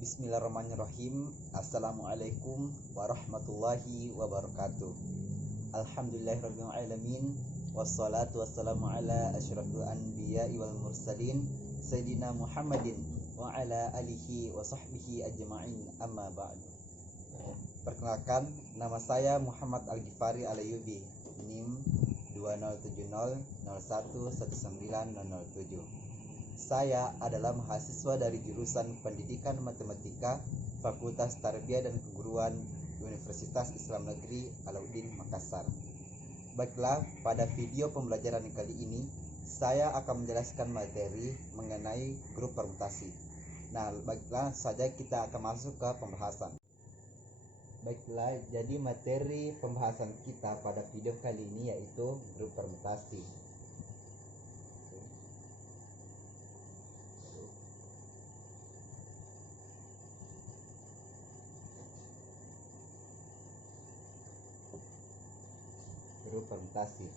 Bismillahirrahmanirrahim. Assalamualaikum warahmatullahi wabarakatuh. Alhamdulillahirabbil alamin. Wassalatu wassalamu ala asyrafil anbiya'i wal mursalin Sayyidina Muhammadin wa ala alihi wa sahbihi ajma'in, amma ba'du. Perkenalkan, nama saya Muhammad Al-Ghifari Al-Ayyubi, NIM 207001190007. Saya adalah mahasiswa dari jurusan Pendidikan Matematika Fakultas Tarbiyah dan Keguruan Universitas Islam Negeri Alauddin Makassar. Baiklah, pada video pembelajaran kali ini saya akan menjelaskan materi mengenai grup permutasi. Nah, baiklah saja kita akan masuk ke pembahasan. Baiklah, jadi materi pembahasan kita pada video kali ini yaitu grup permutasi. Grup permutasi.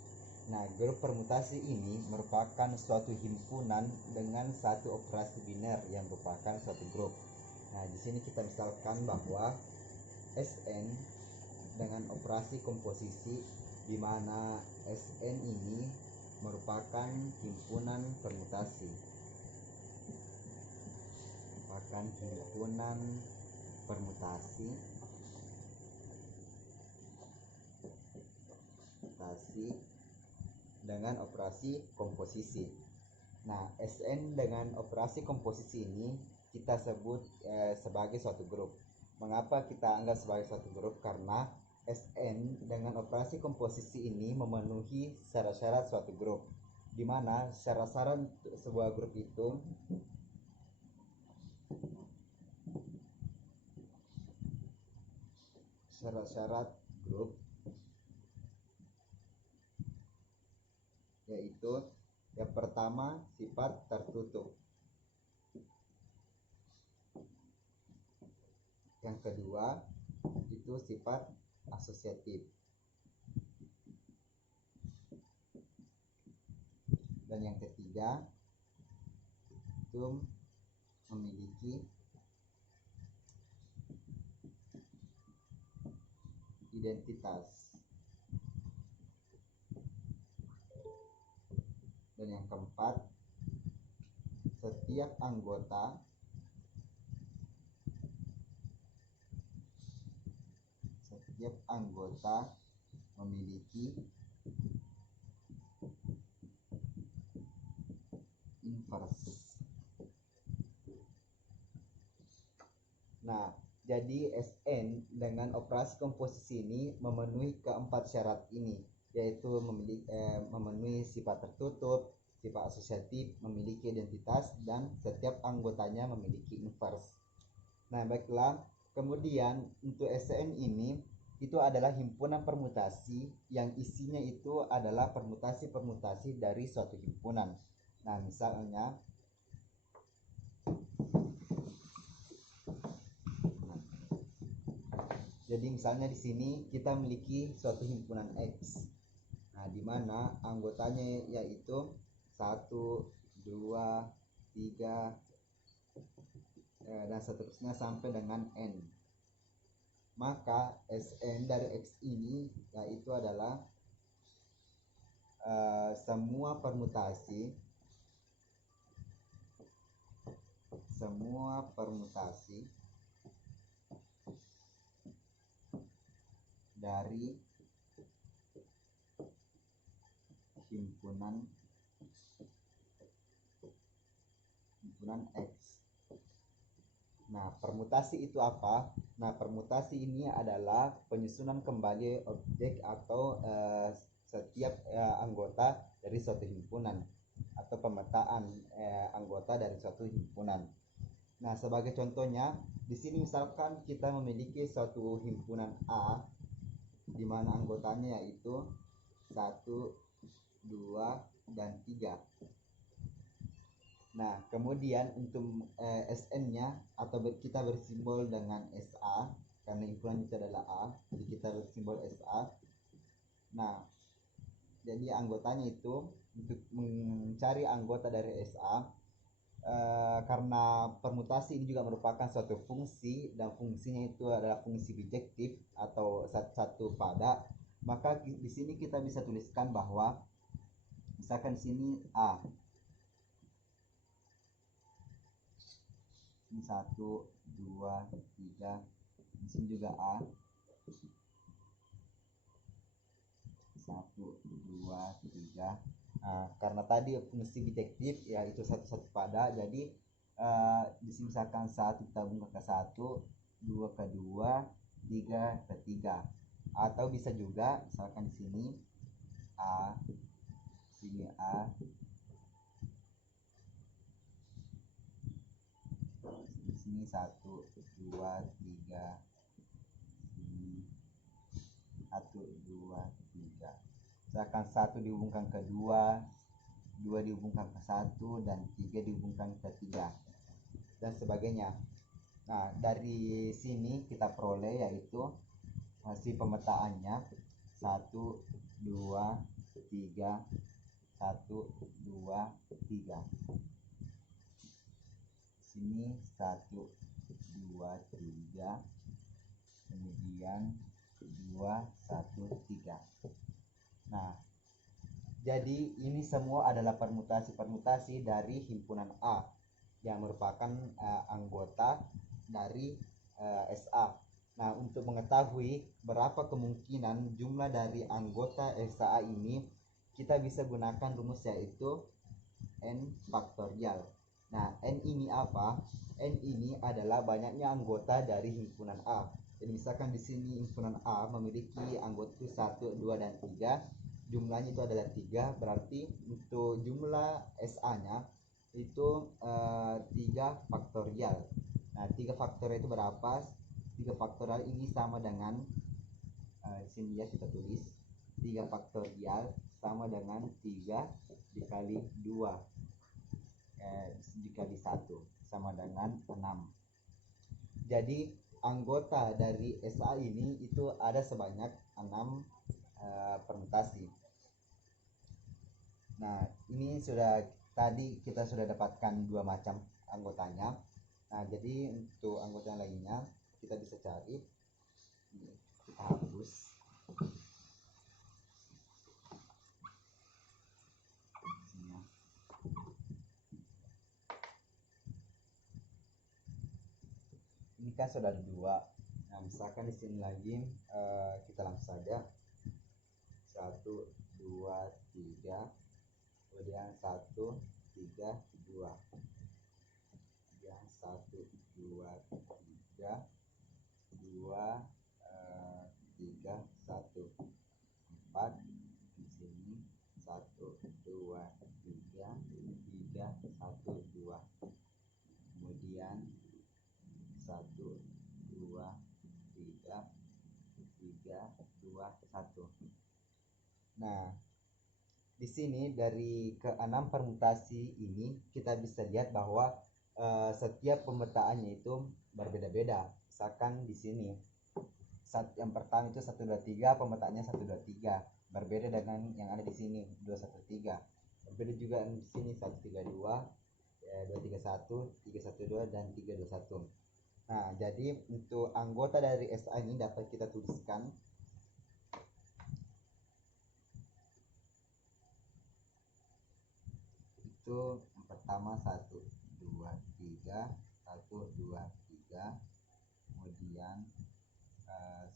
Nah, grup permutasi ini merupakan suatu himpunan dengan satu operasi biner yang merupakan suatu grup. Nah, di sini kita misalkan bahwa Sn dengan operasi komposisi, di mana Sn ini merupakan himpunan permutasi. Merupakan himpunan permutasi dengan operasi komposisi. Nah, Sn dengan operasi komposisi ini kita sebut sebagai suatu grup. Mengapa kita anggap sebagai suatu grup? Karena Sn dengan operasi komposisi ini memenuhi syarat-syarat suatu grup, di mana syarat-syarat sebuah grup itu yaitu yang pertama sifat tertutup, yang kedua itu sifat asosiatif, dan yang ketiga itu memiliki identitas, dan yang keempat setiap anggota memiliki invers. Nah, jadi Sn dengan operasi komposisi ini memenuhi keempat syarat ini, yaitu memenuhi sifat tertutup, sifat asosiatif, memiliki identitas, dan setiap anggotanya memiliki invers. Nah, baiklah, kemudian untuk Sn ini itu adalah himpunan permutasi yang isinya itu adalah permutasi-permutasi dari suatu himpunan. Nah, misalnya di sini kita memiliki suatu himpunan X. Nah, di mana anggotanya yaitu 1, 2, 3 dan seterusnya sampai dengan N. Maka Sn dari X ini yaitu adalah semua permutasi dari himpunan X. Nah, permutasi itu apa? Nah, permutasi ini adalah penyusunan kembali objek atau setiap anggota dari suatu himpunan, atau pemetaan anggota dari suatu himpunan. Nah, sebagai contohnya, di sini misalkan kita memiliki suatu himpunan A, di mana anggotanya yaitu 1, 2, dan 3. Nah, kemudian untuk Sn-nya atau kita bersimbol dengan SA, karena himpunan itu adalah A, jadi kita bersimbol SA. Nah, jadi anggotanya itu, untuk mencari anggota dari SA, karena permutasi ini juga merupakan suatu fungsi dan fungsinya itu adalah fungsi bijektif atau satu pada, maka di sini kita bisa tuliskan bahwa misalkan sini A, ini 1 2 3, di sini juga A, 1 2 3. Nah, karena tadi fungsi bijektif yaitu satu pada, jadi di sini misalkan 1 kita buka ke 1, 2 ke 2, 3 ke 3. Atau bisa juga misalkan di sini A, sini A, di sini 1 2 3, sini 1 2 3. Misalkan 1 dihubungkan ke 2, 2 dihubungkan ke 1, dan 3 dihubungkan ke 3, dan sebagainya. Nah, dari sini kita peroleh yaitu hasil pemetaannya 1 2 3, 1 2 3. Sini 1 2 3, kemudian 2 1 3. Nah, jadi ini semua adalah permutasi-permutasi dari himpunan A yang merupakan anggota dari SA. Nah, untuk mengetahui berapa kemungkinan jumlah dari anggota SA ini, kita bisa gunakan rumus yaitu N faktorial. Nah, N ini apa? N ini adalah banyaknya anggota dari himpunan A. Jadi misalkan di sini himpunan A memiliki anggota 1, 2, dan 3. Jumlahnya itu adalah 3, berarti untuk jumlah SA-nya itu 3 faktorial. Nah, 3 faktorial itu berapa? 3 faktorial ini sama dengan sini ya kita tulis 3 faktorial sama dengan 3 dikali 2 dikali 1 sama dengan 6. Jadi anggota dari SA ini itu ada sebanyak 6 permutasi. Nah, ini tadi kita sudah dapatkan 2 macam anggotanya. Nah, jadi untuk anggota yang lainnya kita bisa cari. Kita hapus. Ini kan sudah ada 2. Nah, misalkan di sini lagi kita langsung saja 1 2 3, kemudian 1 3 2, kemudian 1 2 3 2 3 1 4, di sini 1 2 3 3 1 2, kemudian 1 2 3 3 2 1. Nah, di sini dari ke-6 permutasi ini kita bisa lihat bahwa setiap pemetaannya itu berbeda-beda. Misalkan di sini yang pertama itu 1 2 3, pemetaannya 1 2 3, berbeda dengan yang ada di sini 2 1 3. Berbeda juga di sini 1 3 2, 2 3 1, 3 1 2, dan 3 2 1. Nah, jadi untuk anggota dari SA ini dapat kita tuliskan itu yang pertama 1 2 3, 1 2 3, kemudian 1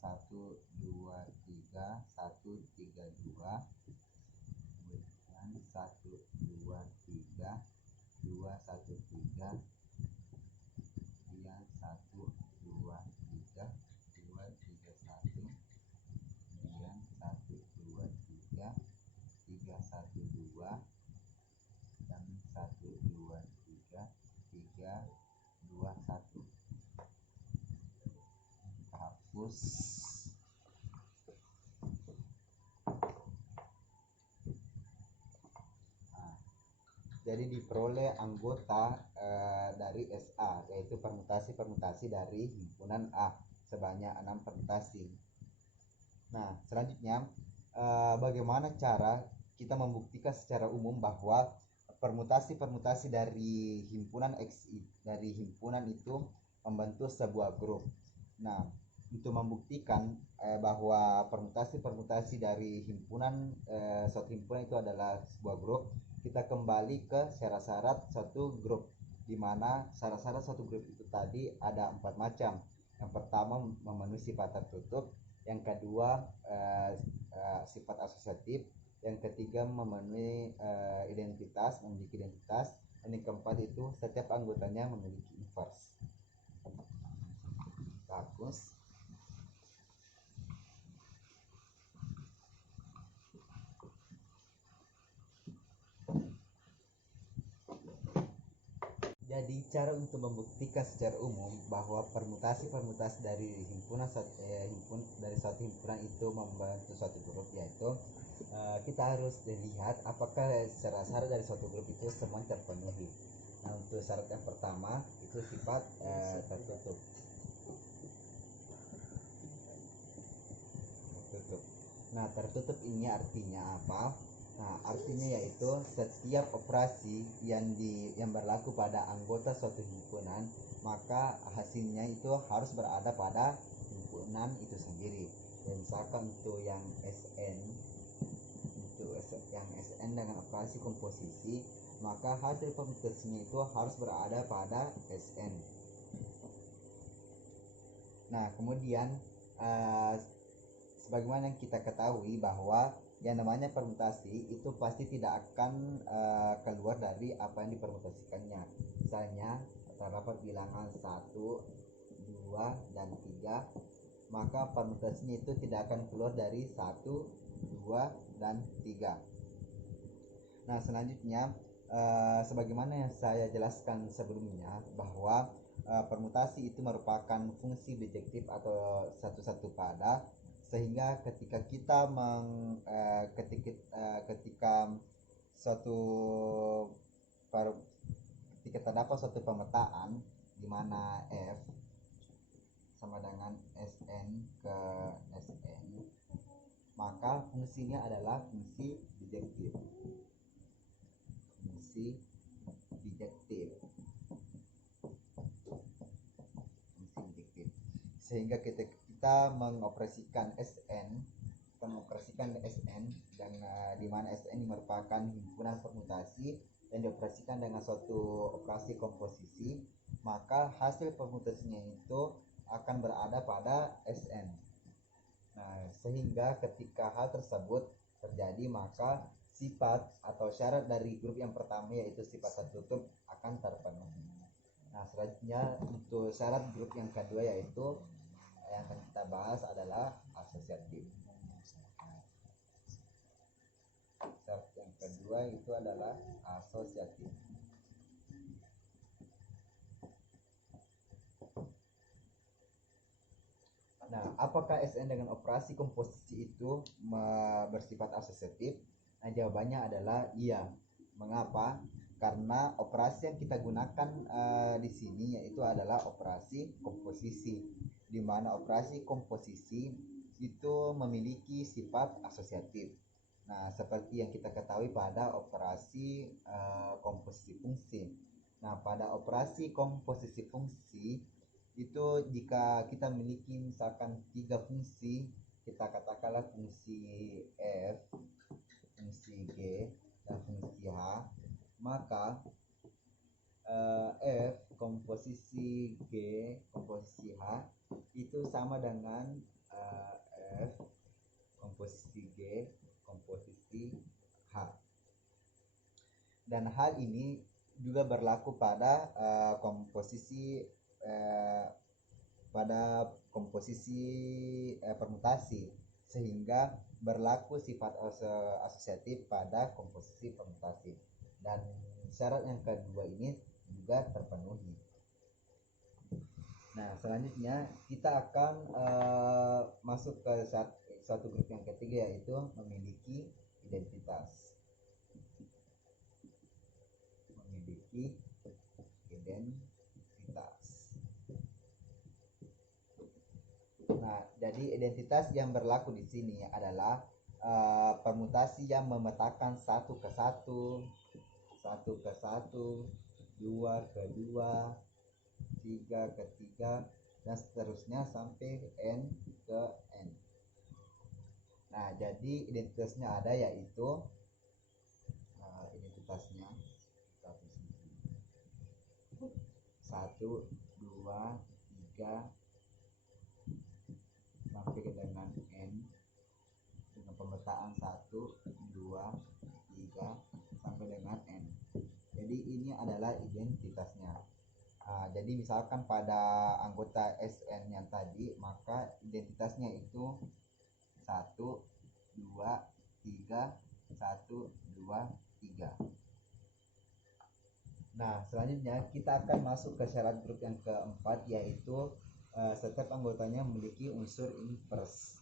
2 3, 1 3 2, kemudian 1 2 3, 2 1 3, kemudian 1 2 3, 2 3 1, kemudian 1 2 3, 3 1 2, dan 1 2 3, 3 2 1. Kita hapus. Jadi diperoleh anggota dari SA, yaitu permutasi-permutasi dari himpunan A sebanyak 6 permutasi. Nah, selanjutnya bagaimana cara kita membuktikan secara umum bahwa permutasi dari dari himpunan itu membentuk sebuah grup. Nah, untuk membuktikan bahwa permutasi dari suatu himpunan itu adalah sebuah grup, kita kembali ke syarat-syarat satu grup, di mana syarat-syarat satu grup itu tadi ada 4 macam. Yang pertama memenuhi sifat tertutup, yang kedua sifat asosiatif, yang ketiga memenuhi memiliki identitas, dan yang keempat itu setiap anggotanya memiliki inverse. Bagus. Jadi cara untuk membuktikan secara umum bahwa permutasi dari dari satu himpunan itu membantu suatu grup, yaitu kita harus lihat apakah syarat-syarat dari suatu grup itu semua terpenuhi. Nah, untuk syarat yang pertama itu sifat tertutup. Nah, tertutup ini artinya apa? Nah, artinya yaitu setiap operasi yang berlaku pada anggota suatu himpunan, maka hasilnya itu harus berada pada himpunan itu sendiri. Dan misalkan untuk yang SN dengan operasi komposisi, maka hasil permutasinya itu harus berada pada SN. Nah, kemudian sebagaimana yang kita ketahui bahwa yang namanya permutasi itu pasti tidak akan keluar dari apa yang dipermutasikannya. Misalnya terdapat bilangan 1, 2, dan 3, maka permutasinya itu tidak akan keluar dari 1, 2, dan 3. Nah, selanjutnya sebagaimana yang saya jelaskan sebelumnya, bahwa permutasi itu merupakan fungsi bijektif atau satu-satu pada, sehingga ketika terdapat suatu pemetaan di mana F sama dengan Sn ke Sn, maka fungsinya adalah fungsi bijektif. Sehingga kita mengoperasikan SN dan di mana SN merupakan himpunan permutasi dan dioperasikan dengan suatu operasi komposisi, maka hasil permutasinya itu akan berada pada SN. Nah, sehingga ketika hal tersebut terjadi, maka sifat atau syarat dari grup yang pertama yaitu sifat tertutup akan terpenuhi. Nah, selanjutnya untuk syarat grup yang kedua yaitu yang akan kita bahas adalah asosiatif. Syarat yang kedua itu adalah asosiatif. Nah, apakah SN dengan operasi komposisi itu bersifat asosiatif? Nah, jawabannya adalah iya. Mengapa? Karena operasi yang kita gunakan di sini yaitu adalah operasi komposisi, di mana operasi komposisi itu memiliki sifat asosiatif. Nah, seperti yang kita ketahui pada operasi komposisi fungsi. Nah, pada operasi komposisi fungsi itu jika kita memiliki misalkan 3 fungsi, kita katakanlah fungsi F, fungsi G, dan fungsi H, maka F komposisi G komposisi H itu sama dengan F komposisi G komposisi H. Dan hal ini juga berlaku pada komposisi permutasi, sehingga berlaku sifat asosiatif pada komposisi permutasi, dan syarat yang kedua ini juga terpenuhi. Nah, selanjutnya kita akan masuk ke suatu grup yang ketiga yaitu memiliki identitas. Nah, jadi identitas yang berlaku di sini adalah permutasi yang memetakan satu ke satu 1 ke 1, 2 ke 2, 3 ke 3, dan seterusnya sampai n ke n. Nah, jadi identitasnya ada, yaitu identitasnya 1, 2, 3 sampai ke dengan n, dengan pemetaan 1, 2, 3 sampai dengan n. Jadi ini adalah identitasnya. Jadi misalkan pada anggota SN yang tadi, maka identitasnya itu 1, 2, 3, 1, 2, 3. Nah, selanjutnya kita akan masuk ke syarat grup yang keempat, yaitu setiap anggotanya memiliki unsur invers.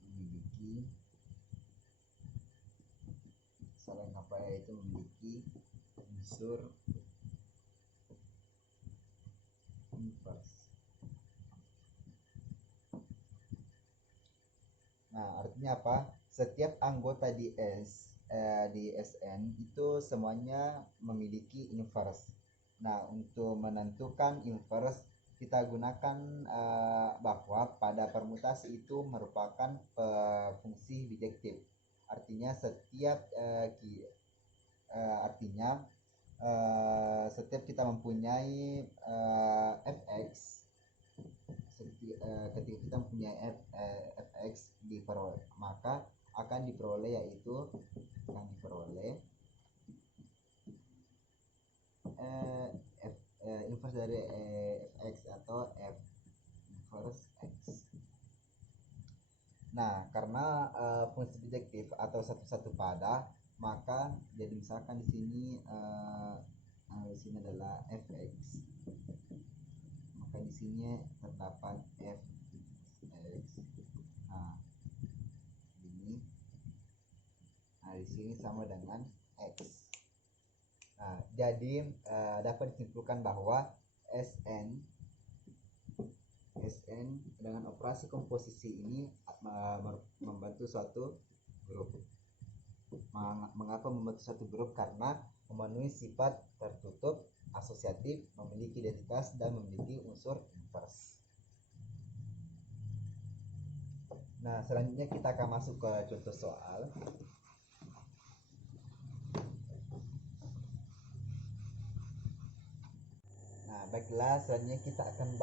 Memiliki, selain apa, yaitu memiliki unsur invers. Nah, artinya apa? Setiap anggota di SN itu semuanya memiliki invers. Nah, untuk menentukan invers kita gunakan bahwa pada permutasi itu merupakan fungsi bijektif. Artinya setiap setiap kita mempunyai fx, ketika kita mempunyai fx diperoleh, maka akan diperoleh inverse dari fx atau f inverse x. Nah, karena fungsi bijektif atau satu-satu pada, maka jadi misalkan di sini adalah fx, maka di sini terdapat fx. Nah, ini, di sini sama dengan x. Nah, jadi dapat disimpulkan bahwa SN dengan operasi komposisi ini membantu suatu grup. Mengapa membantu suatu grup? Karena memenuhi sifat tertutup, asosiatif, memiliki identitas, dan memiliki unsur invers. Nah, selanjutnya kita akan masuk ke contoh soal. Nah, baiklah, selanjutnya kita akan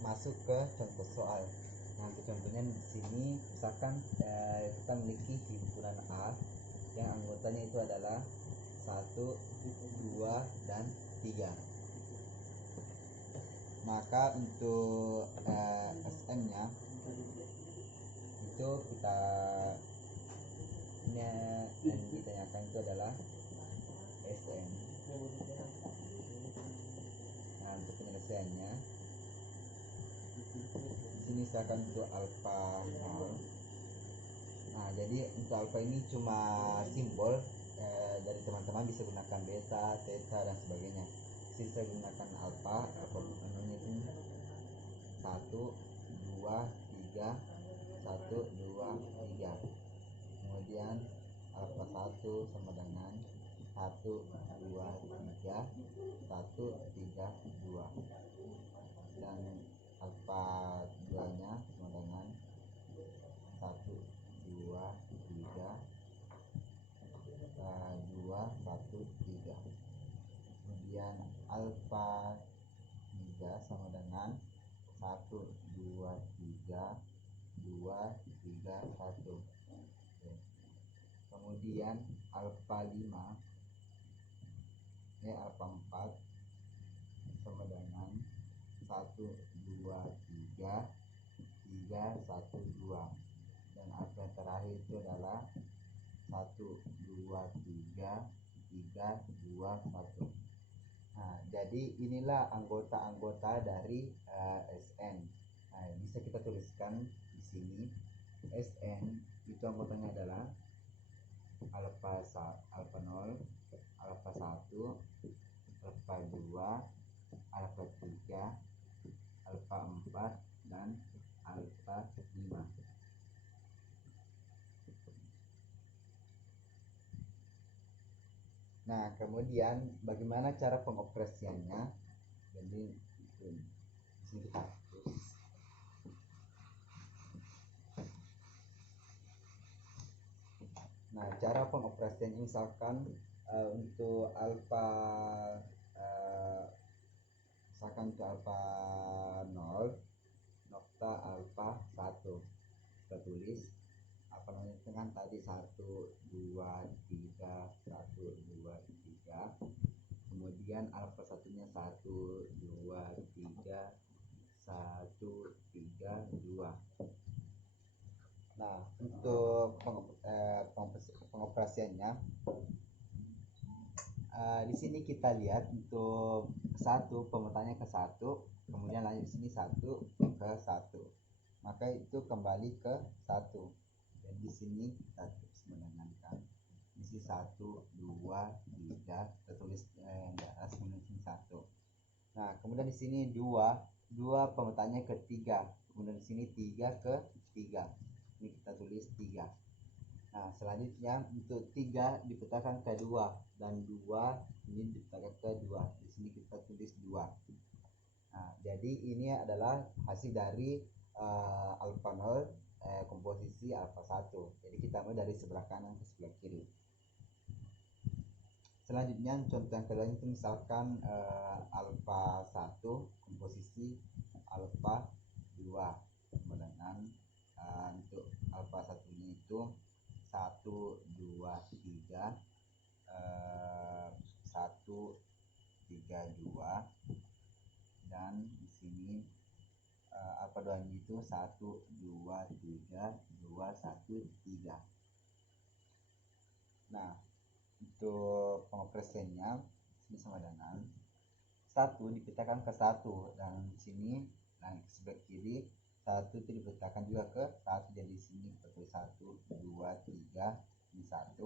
masuk ke contoh soal. Nah, untuk contohnya di sini misalkan kita memiliki himpunan A yang anggotanya itu adalah 1, 2, dan 3. Maka untuk SN-nya itu yang ditanyakan itu adalah SN. Nah, untuk penyelesaiannya di sini misalkan untuk alfa 0. Nah, jadi untuk alfa ini cuma simbol, dari teman-teman bisa gunakan beta, theta, dan sebagainya. Sini saya gunakan alfa namanya itu 1, 2, 3, 1, 2, 3. Kemudian alfa 1 sama dengan 1, 2, 3, 1, 3, 2. Dan alfa 2 nya sama dengan 1, 2, 3, 2, 1, 3. Kemudian alfa 3 sama dengan 1, 2, 3, 2, 3, 1. Kemudian alfa 5 alfa 4 sama dengan 1, 2, 3, 3, 1, 2. Dan alfa yang terakhir itu adalah 1, 2, 3, 3, 2, 1. Nah, jadi inilah anggota-anggota dari SN. Nah, bisa kita tuliskan di sini. SN itu anggotanya adalah alfa 0, alfa 1, alfa 2, alfa 3, alfa 4, dan alfa 5. Nah, kemudian bagaimana cara pengoperasiannya? Jadi di sini kita hapus. Nah, cara pengoperasian misalkan untuk alfa uh, misalkan untuk alfa 0 nokta alfa 1 kita tulis apa namanya dengan tadi 1 2 3 1 2 3, kemudian alfa satunya 1 2 3 1 3 2. Nah, untuk pengoperasiannya di sini kita lihat untuk satu pemetaannya ke satu, kemudian lanjut sini 1 ke 1, maka itu kembali ke 1. Dan di sini kita terus menenangkan di sini 1 2 3 kita tulis di atas, kemudian sini 1. Nah, kemudian di sini 2 pemetaannya ke 3, kemudian di sini 3 ke 3, ini kita tulis 3. Nah, selanjutnya untuk 3 dipetakan ke 2 dan 2 ini dipetakan ke 2. Di sini kita tulis 2. Nah, jadi ini adalah hasil dari alfa 0 komposisi alfa 1. Jadi kita mulai dari sebelah kanan ke sebelah kiri. Selanjutnya contoh yang kedua itu misalkan alfa 1 komposisi alfa 2, kemudian untuk alfa 1 nya itu 1 2 3 1 3 2, dan di sini alfa 2 nya itu 1 2 3 2 1 3. Nah, untuk pengoperasiannya ini sama dengan 1 dipetakan ke 1, dan di sini nah sebelah kiri 1 itu dipetakan juga ke 1, jadi sini seperti 1 2 3 ini 1,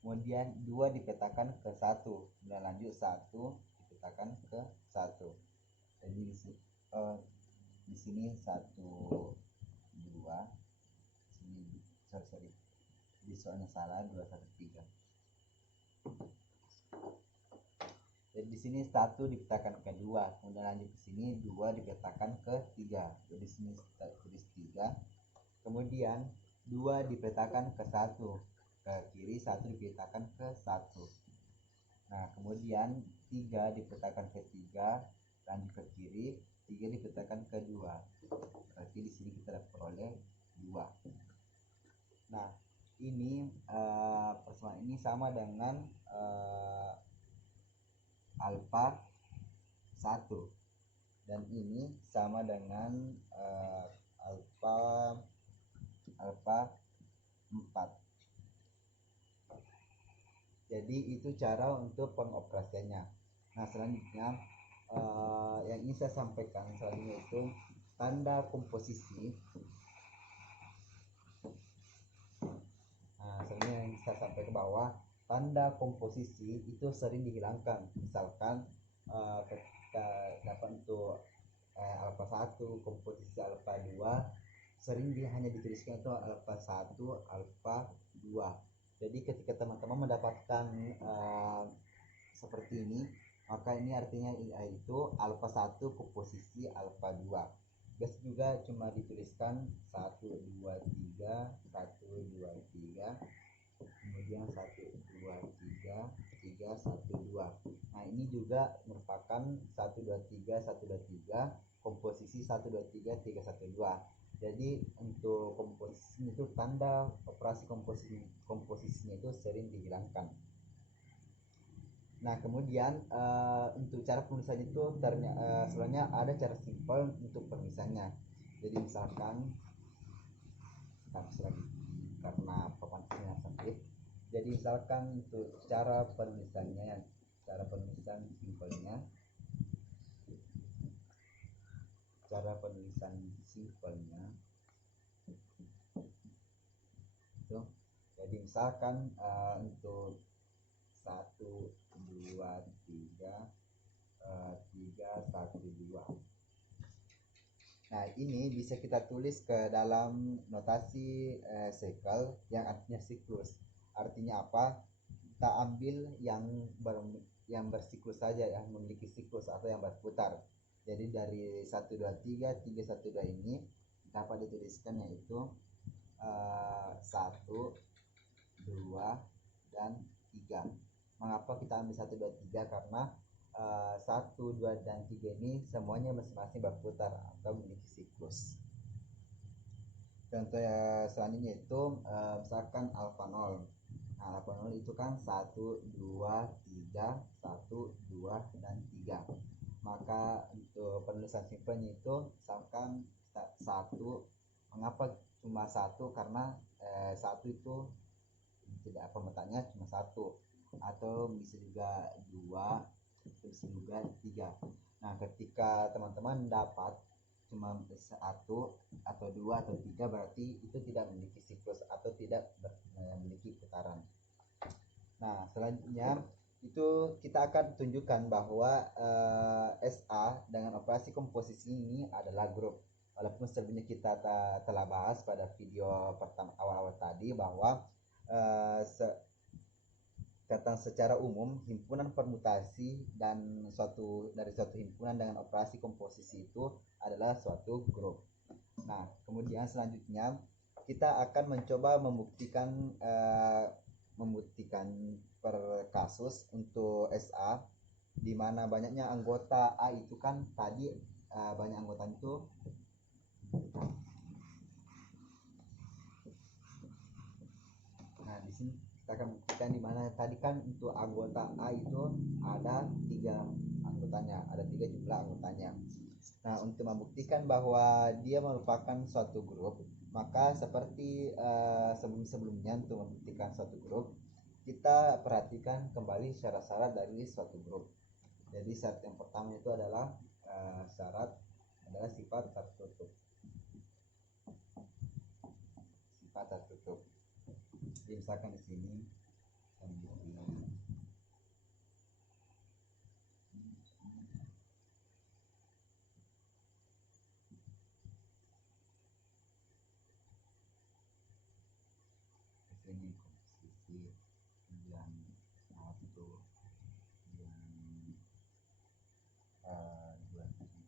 kemudian 2 dipetakan ke 1, kemudian lanjut 1 dipetakan ke 1. Jadi di sini 1 2, sini sorry di soalnya salah 2 1 3. Jadi di sini 1 dipetakan ke 2, kemudian lanjut ke sini 2 dipetakan ke 3. Jadi di sini kita tulis 3. Kemudian 2 dipetakan ke 1, ke kiri 1 dipetakan ke 1. Nah, kemudian 3 dipetakan ke 3, lanjut ke kiri 3 dipetakan ke 2. Berarti di sini kita peroleh 2. Nah, ini persamaan ini sama dengan alfa 1, dan ini sama dengan alfa 4. Jadi itu cara untuk pengoperasiannya. Nah, selanjutnya yang ingin saya sampaikan selanjutnya itu tanda komposisi. Nah, sebenarnya yang saya sampaikan bahwa tanda komposisi itu sering dihilangkan. Misalkan ketika dapat untuk alfa 1 komposisi alfa 2 sering hanya dituliskan itu alfa 1 alfa 2. Jadi ketika teman-teman mendapatkan seperti ini, maka ini artinya itu alfa 1 komposisi alfa 2. Biasa juga cuma dituliskan 1 2 3 1 2 3, kemudian 1 2 3 3 1 2. Nah, ini juga merupakan 1 2 3 1 2 3 komposisi 1 2 3 3 1 2. Jadi untuk komposisi itu tanda operasi komposisinya itu sering dihilangkan. Nah, kemudian untuk cara penulisannya itu sebenarnya ada cara simpel untuk penulisannya. Jadi misalkan karena papannya sempit, jadi misalkan untuk cara penulisan simpelnya, itu jadi misalkan untuk 1 2 3 3 1 2. Nah, ini bisa kita tulis ke dalam notasi circle yang artinya siklus. Artinya apa? kita ambil yang bersiklus saja, yang memiliki siklus atau yang berputar. Jadi dari 1 2 3 3 1 2 ini dapat dituliskan yaitu 1 2 dan 3. Mengapa kita ambil 1 2 3? Karena 1 2 dan 3 ini semuanya masing-masing berputar atau memiliki siklus. Contoh selanjutnya itu misalkan alfa 0. Nah, alfa 0 itu kan 1 2 3 1 2 dan 3. Maka untuk penulisan simpelnya itu misalkan 1. Mengapa cuma 1? Karena 1 itu tidak pemetaknya cuma 1, atau bisa juga 2, bisa juga 3. Nah, ketika teman-teman dapat cuma 1 atau 2 atau 3, berarti itu tidak memiliki siklus atau tidak memiliki putaran. Nah, selanjutnya itu kita akan tunjukkan bahwa SA dengan operasi komposisi ini adalah grup. Walaupun sebelumnya kita telah bahas pada video pertama awal-awal tadi bahwa tentang secara umum himpunan permutasi dan dari suatu himpunan dengan operasi komposisi itu adalah suatu grup. Nah, kemudian selanjutnya kita akan mencoba membuktikan per kasus untuk SA, di mana banyaknya anggota A itu kan tadi banyak anggota itu di sini kita akan buktikan di mana tadi kan untuk anggota A itu ada 3 anggotanya, ada 3 jumlah anggotanya. Nah, untuk membuktikan bahwa dia merupakan suatu grup, maka seperti sebelum-sebelumnya untuk membuktikan suatu grup, kita perhatikan kembali syarat-syarat dari suatu grup. Jadi syarat yang pertama itu adalah sifat tertutup. Sifat tertutup. Jadi misalkan di sini komposisi yang 1 yang 2 3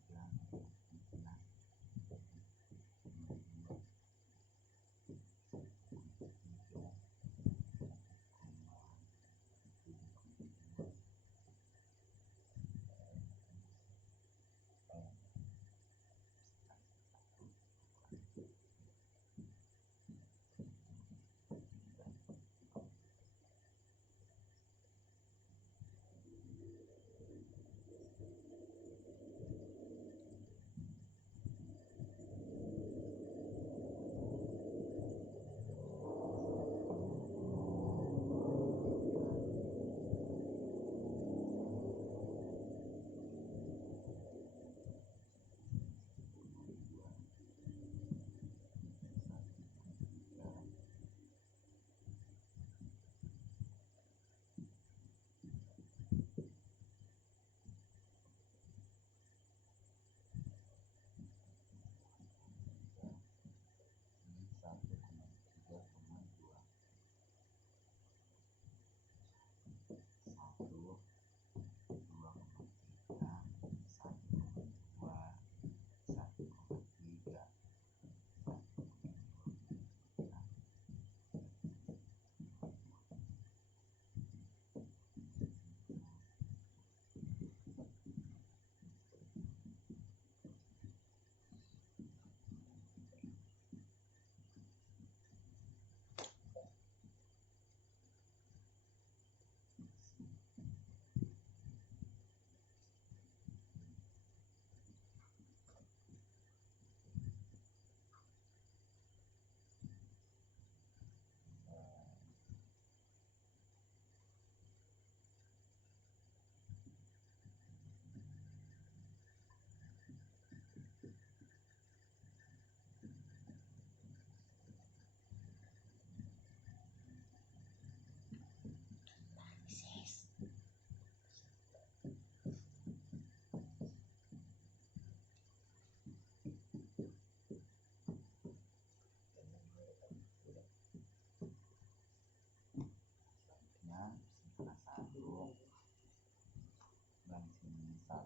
misalkan di sini 1 2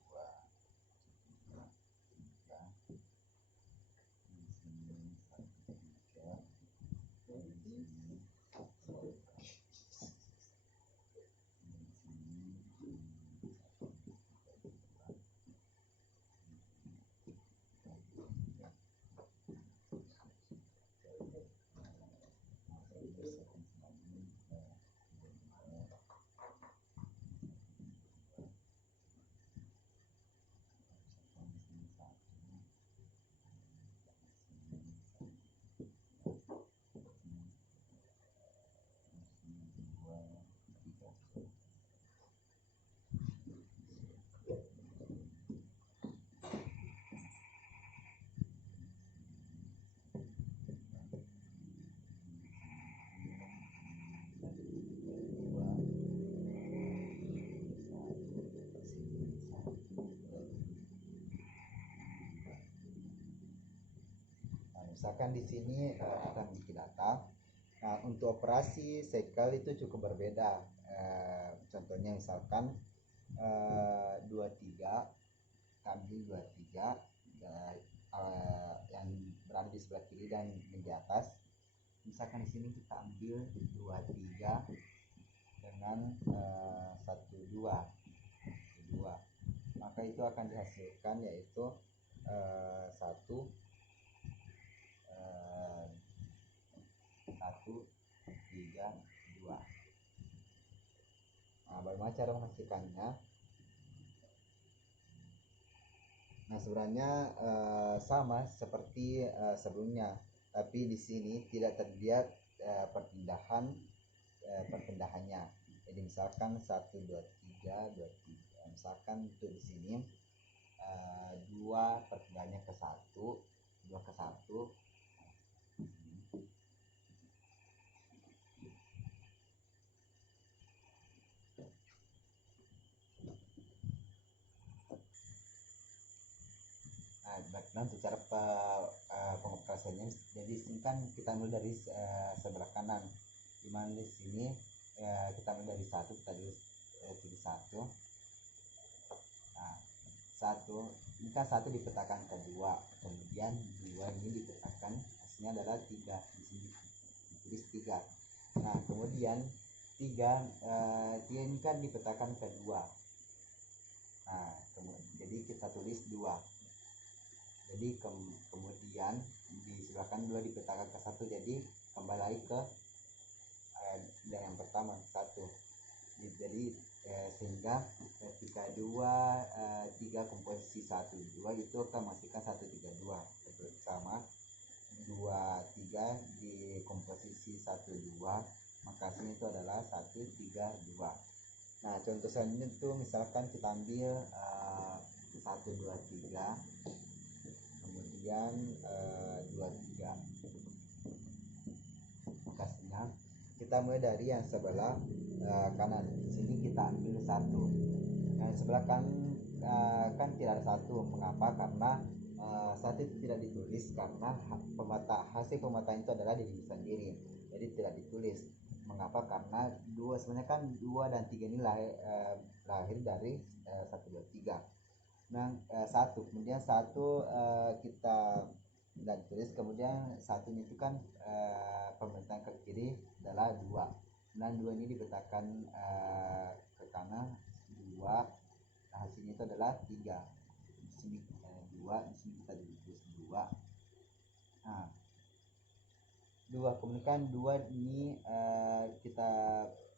3, di sini 1 3, di sini 1 Misalkan di sini kita memiliki data. Nah, untuk operasi segel itu cukup berbeda. Contohnya misalkan 23, ambil 23 yang berada di sebelah kiri dan di atas. Misalkan di sini kita ambil 23 dengan 12, maka itu akan dihasilkan yaitu 1 3 2. Nah, bagaimana cara menghasilkannya? Nah, sebenarnya sama seperti sebelumnya, tapi di sini tidak terlihat perpindahannya. Jadi misalkan 1 2 3 2 3. Misalkan untuk di sini 2 perpindahannya ke 1, 2 ke 1. Nah, untuk cara pengoperasiannya, jadi sini kan kita mulai dari sebelah kanan, dimana di sini kita mulai dari 1, kita tulis 1. Nah, 1 ini kan 1 dipetakan ke 2, kemudian 2 ini dipetakan, hasilnya adalah 3, di sini ditulis 3. Nah, kemudian 3 ini kan dipetakan ke 2. Nah, jadi kita tulis 2. Jadi kemudian di sebelah kanan 2 dipetakan ke 1, jadi kembali lagi ke yang pertama 1. Jadi sehingga ketika 2 3 komposisi 1 2 itu akan menghasilkan 1 3 2 bersama 2 3 di komposisi 1 2, maka hasilnya itu adalah 1 3 2. Nah, contoh selanjutnya itu misalkan kita ambil 1 2 3, kemudian 2 3. Hasilnya kita mulai dari yang sebelah kanan. Di sini kita ambil 1. Nah, sebelah kanan kan tidak ada 1. Mengapa? Karena 1 itu tidak ditulis karena hasil pemetaan itu adalah diri sendiri, jadi tidak ditulis. Mengapa? Karena sebenarnya kan 2 dan 3 ini lahir dari 1 2 3. Nah, 1 kemudian 1 kita dan tulis, kemudian 1 itu kan pembentangan ke kiri adalah 2, dan 2 ini dipetakan ke kanan 2. Nah, hasilnya itu adalah 3. Di sini 2, di sini kita tulis 2. Nah, 2 kemudian 2 ini kita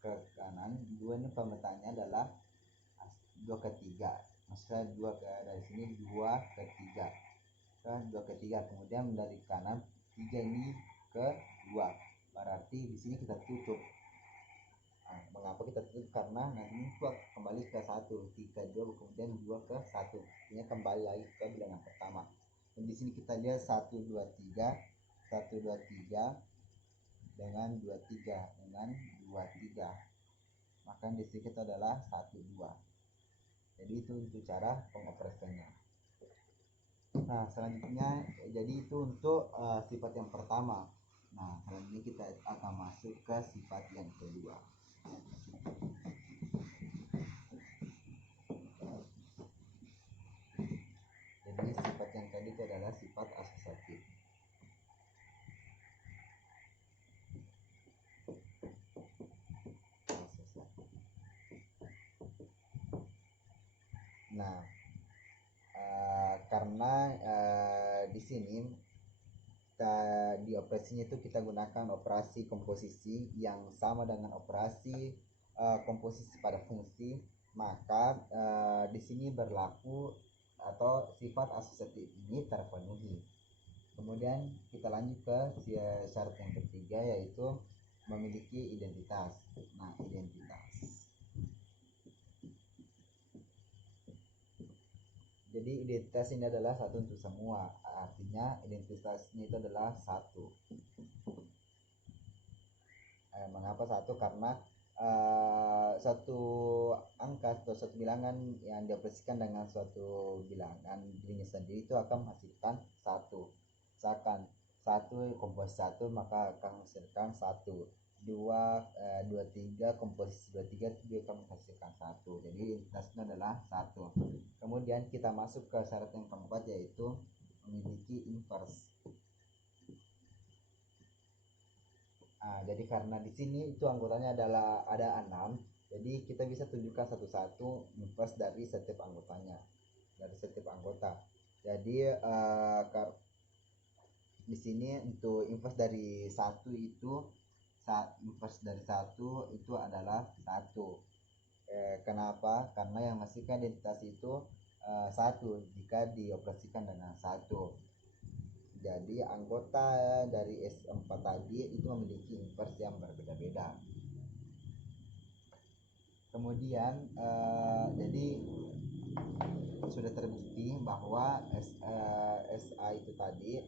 ke kanan, 2 ini pemetaannya adalah 2 ke 3. Maksudnya 2 dari sini 2 ke 3. 2 ke 3, kemudian dari kanan 3 ini ke 2, berarti di sini kita tutup. Nah, mengapa kita tutup? Karena nanti ini kembali ke 1, 3 2, kemudian 2 ke 1, ini kembali lagi ke bilangan pertama. Dan di sini kita lihat 1 2 3, 1 2 3 dengan 2 3 dengan 2 3, maka di sini kita adalah 1 2. Jadi itu untuk cara pengoperasiannya. Nah, selanjutnya jadi itu untuk sifat yang pertama. Nah, selanjutnya kita akan masuk ke sifat yang kedua. Nah, karena di sini kita di operasinya itu kita gunakan operasi komposisi yang sama dengan operasi komposisi pada fungsi, maka di sini berlaku atau sifat asosiatif ini terpenuhi. Kemudian kita lanjut ke syarat yang ketiga, yaitu memiliki identitas. Nah, identitas. Jadi identitas ini adalah satu untuk semua. Artinya identitasnya itu adalah satu. Mengapa satu? Karena satu angka atau suatu bilangan yang dioperasikan dengan suatu bilangan dirinya sendiri itu akan menghasilkan satu. Misalkan satu komposisi satu maka akan menghasilkan satu. Dua tiga komposisi dua tiga itu akan menghasilkan satu. Jadi identitasnya adalah satu. Kemudian kita masuk ke syarat yang keempat, yaitu memiliki inverse. Jadi karena di sini itu anggotanya adalah ada 6, jadi kita bisa tunjukkan satu-satu inverse dari setiap anggotanya, dari setiap anggota. Jadi di sini untuk inverse dari satu itu adalah satu. Kenapa? Karena yang menghasilkan identitas itu satu jika dioperasikan dengan satu. Jadi anggota dari S4 tadi itu memiliki inverse yang berbeda-beda. Kemudian jadi sudah terbukti bahwa SA itu tadi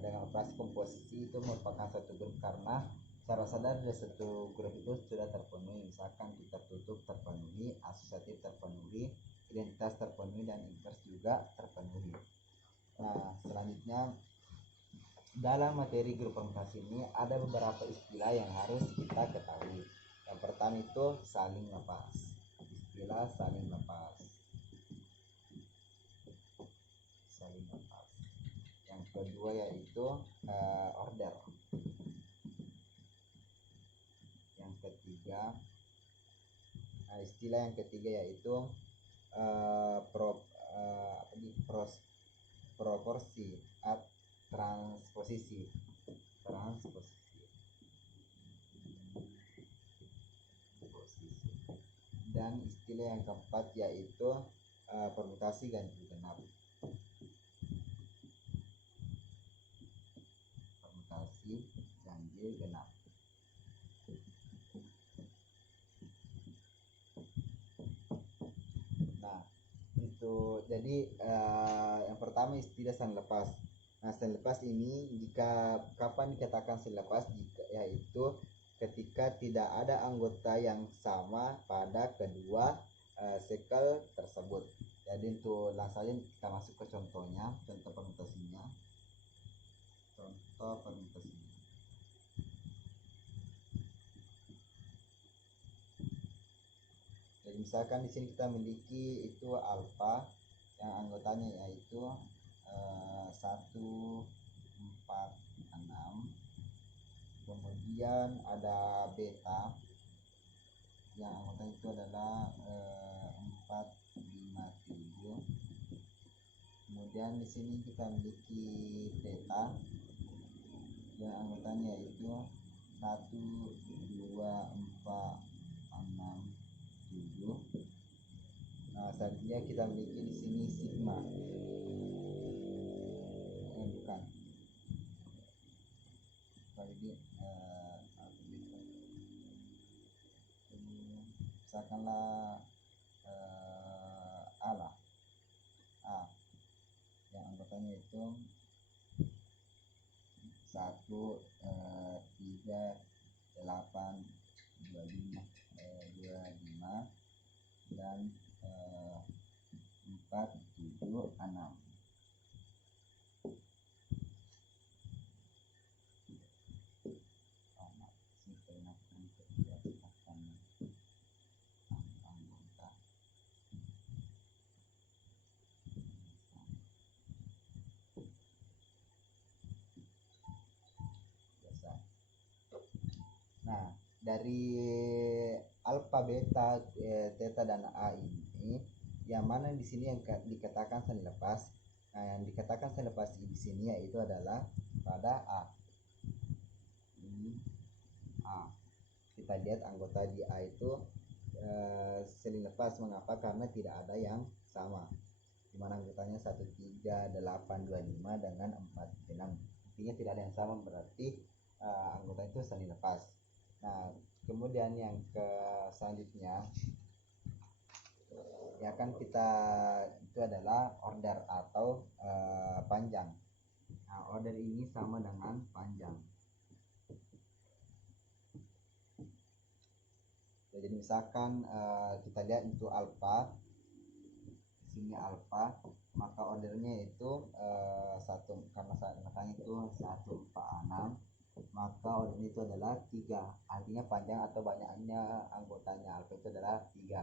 dengan operasi komposisi itu merupakan satu grup, karena secara sadar dari satu grup itu sudah terpenuhi. Misalkan kita tutup terpenuhi, asosiatif terpenuhi, identitas terpenuhi, dan inverse juga terpenuhi. Nah, selanjutnya dalam materi grup permutasi ini ada beberapa istilah yang harus kita ketahui. Yang pertama itu saling lepas. Istilah saling lepas. Saling lepas. Yang kedua yaitu order. Yang ketiga, istilah yang ketiga yaitu proporsi atau transposisi. Dan istilah yang keempat yaitu permutasi ganjil genap. Permutasi ganjil genap. Nah, itu jadi yang pertama istilah saling lepas. Nah, saling lepas ini jika kapan dikatakan saling lepas, yaitu ketika tidak ada anggota yang sama pada kedua sekel tersebut. Jadi untuk langsung saja kita masuk ke contohnya, contoh permutasinya. Jadi misalkan di sini kita memiliki itu alfa yang anggotanya yaitu 1, 4, 6. Kemudian ada beta yang anggotanya itu adalah 4, 5, 7. Kemudian di sini kita memiliki theta yang anggotanya yaitu 1, 2, 4, 6, 7. Nah, selanjutnya kita memiliki di sini sigma. Bukan. Jadi misalkanlah A lah. A yang anggotanya itu 1, 3, 8, 25, 25 dan 4, 7, 6. Nah, dari alfa, beta, theta dan A ini Yang mana di sini yang dikatakan sandi lepas. Nah, yang dikatakan sandi lepas di sini yaitu adalah pada A. Ini A. Kita lihat anggota di A itu saling lepas. Mengapa? Karena tidak ada yang sama, dimana anggotanya 13, 8, 25 dengan 46. Intinya tidak ada yang sama, berarti anggota itu saling lepas. Nah, kemudian yang ke selanjutnya ya kan kita itu adalah order atau panjang. Nah, order ini sama dengan panjang. Jadi misalkan kita lihat untuk alfa, sini alfa, maka ordernya itu satu, karena angkanya itu 146, maka ordernya itu adalah 3. Artinya panjang atau banyaknya anggotanya alfa itu adalah 3.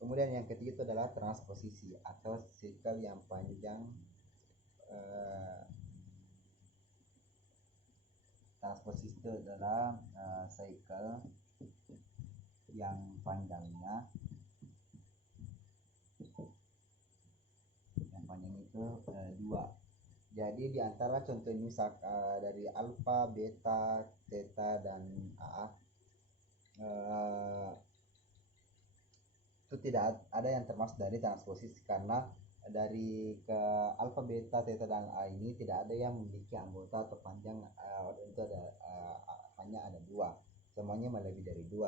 Kemudian yang ketiga itu adalah transposisi atau sikel yang panjang. Transposisi itu adalah cycle yang panjangnya itu 2. Jadi diantara contoh ini dari alfa, beta, theta, dan A itu tidak ada yang termasuk dari transposisi, karena dari ke alfa, beta, theta, dan A ini tidak ada yang memiliki anggota atau panjang itu ada hanya ada 2, semuanya lebih dari 2.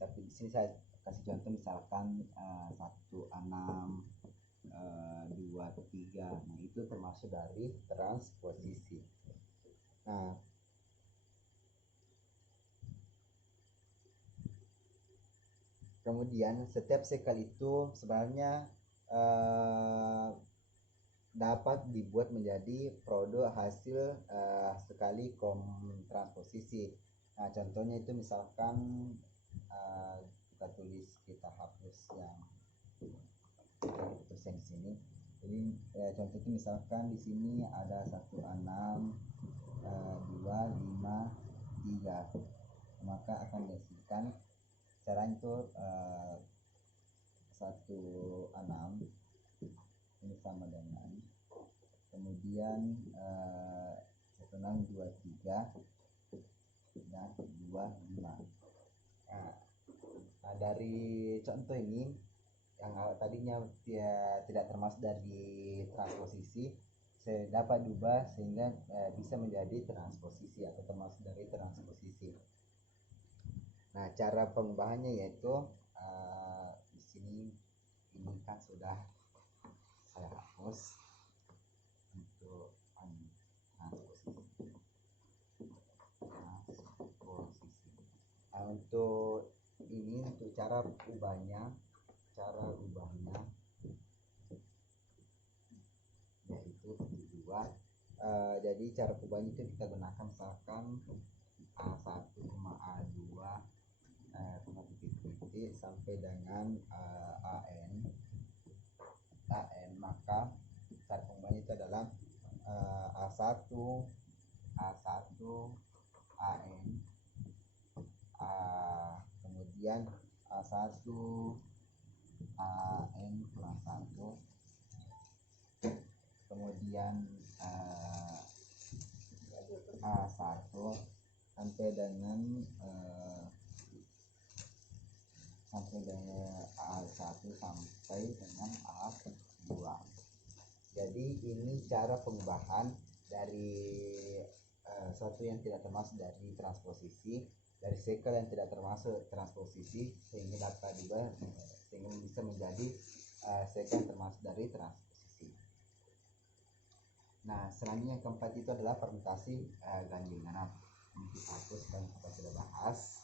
Tapi di sini saya kasih contoh misalkan 1, 6, 2, 3. Nah, itu termasuk dari transposisi. Nah, kemudian setiap cycle itu sebenarnya dapat dibuat menjadi produk hasil sekali transposisi. Nah, contohnya itu misalkan kita tulis, kita hapus yang terus yang di sini. Jadi contoh itu misalkan di sini ada 1, 6, 2, 5, 3, maka akan dihasilkan cara itu 1, 6 ini sama dengan, kemudian 1, 6, 2, 3 dan 2, 5. Nah, dari contoh ini yang tadinya tidak termasuk dari transposisi, saya dapat diubah sehingga bisa menjadi transposisi atau termasuk dari transposisi. Nah, cara pengubahannya yaitu di sini ini kan sudah saya hapus untuk transposisi. Nah, untuk ini, untuk cara ubahnya yaitu 2. Jadi cara ubahnya itu kita gunakan misalkan A1, A2 titik sampai dengan AN, maka cara pengubahnya itu adalah A1, AN, kemudian A1, AN kurang 1, kemudian A1 sampai dengan A1 sampai dengan A2. Jadi ini cara pengubahan dari suatu yang tidak termasuk dari transposisi, dari cycle yang tidak termasuk transposisi, sehingga dapat diubah sehingga bisa menjadi cycle yang termasuk dari transposisi. Nah, selanjutnya yang keempat itu adalah permutasi ganjil genap. Ini kita hapus dan kita sudah bahas.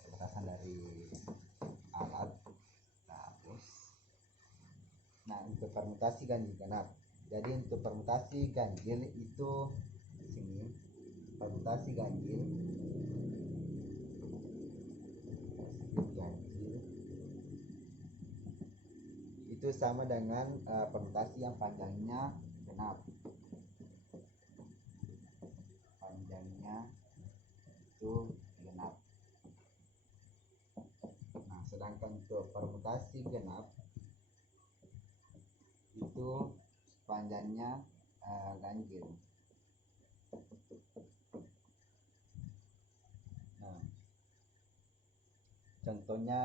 Permutasan dari alat kita hapus. Nah, untuk permutasi ganjil genap. Jadi untuk permutasi ganjil itu di sini, permutasi ganjil itu sama dengan permutasi yang panjangnya genap. Panjangnya itu genap. Nah, sedangkan untuk permutasi genap itu panjangnya ganjil. Nah, contohnya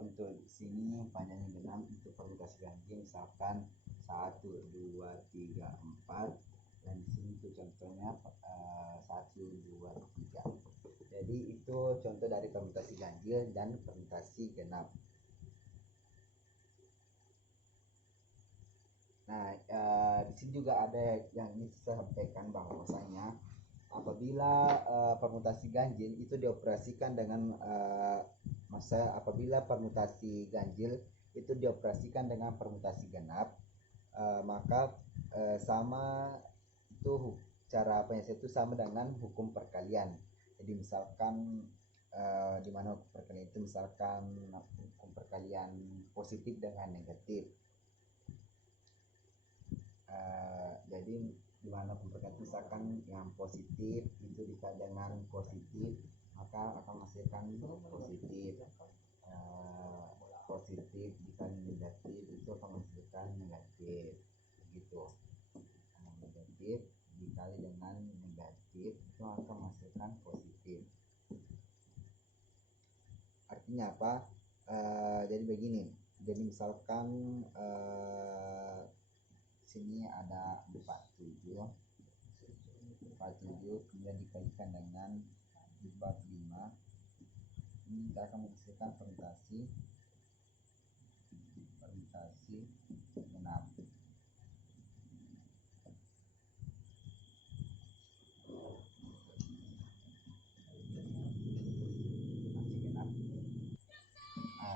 untuk sini panjangnya genap untuk permutasi ganjil misalkan 1, 2, 3, 4, dan di sini tuh contohnya 1, 2, 3. Jadi itu contoh dari permutasi ganjil dan permutasi genap. Nah, di sini juga ada yang ingin saya sampaikan bahwasanya apabila permutasi ganjil itu dioperasikan dengan apabila permutasi ganjil itu dioperasikan dengan permutasi genap, maka sama itu cara penyelesaian itu sama dengan hukum perkalian. Jadi misalkan di mana hukum perkalian itu misalkan hukum perkalian positif dengan negatif. Jadi dimana pemberkatan misalkan yang positif itu dikali dengan positif maka akan menghasilkan positif, positif dikali negatif itu akan menghasilkan negatif, begitu. Negatif dikali dengan negatif itu akan menghasilkan positif. Artinya apa? Jadi begini, jadi misalkan sini ada 47 kemudian dikalikan dengan 45, ini kita akan menghasilkan permutasi genap.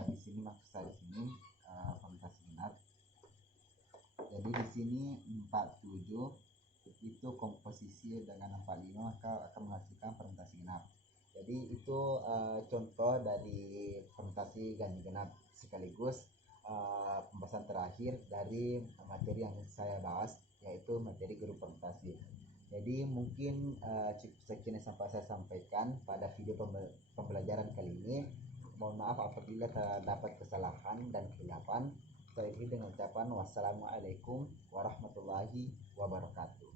Di sini maksud saya di sini permutasi genap. Jadi di sini 47 itu komposisi dengan 45 maka akan menghasilkan permutasi genap. Jadi itu contoh dari permutasi ganjil genap sekaligus pembahasan terakhir dari materi yang saya bahas, yaitu materi guru permutasi. Jadi mungkin cukup sekian yang sampai saya sampaikan pada video pembelajaran kali ini. Mohon maaf apabila terdapat kesalahan dan kehilafan. Saya akhiri dengan ucapan wassalamualaikum warahmatullahi wabarakatuh.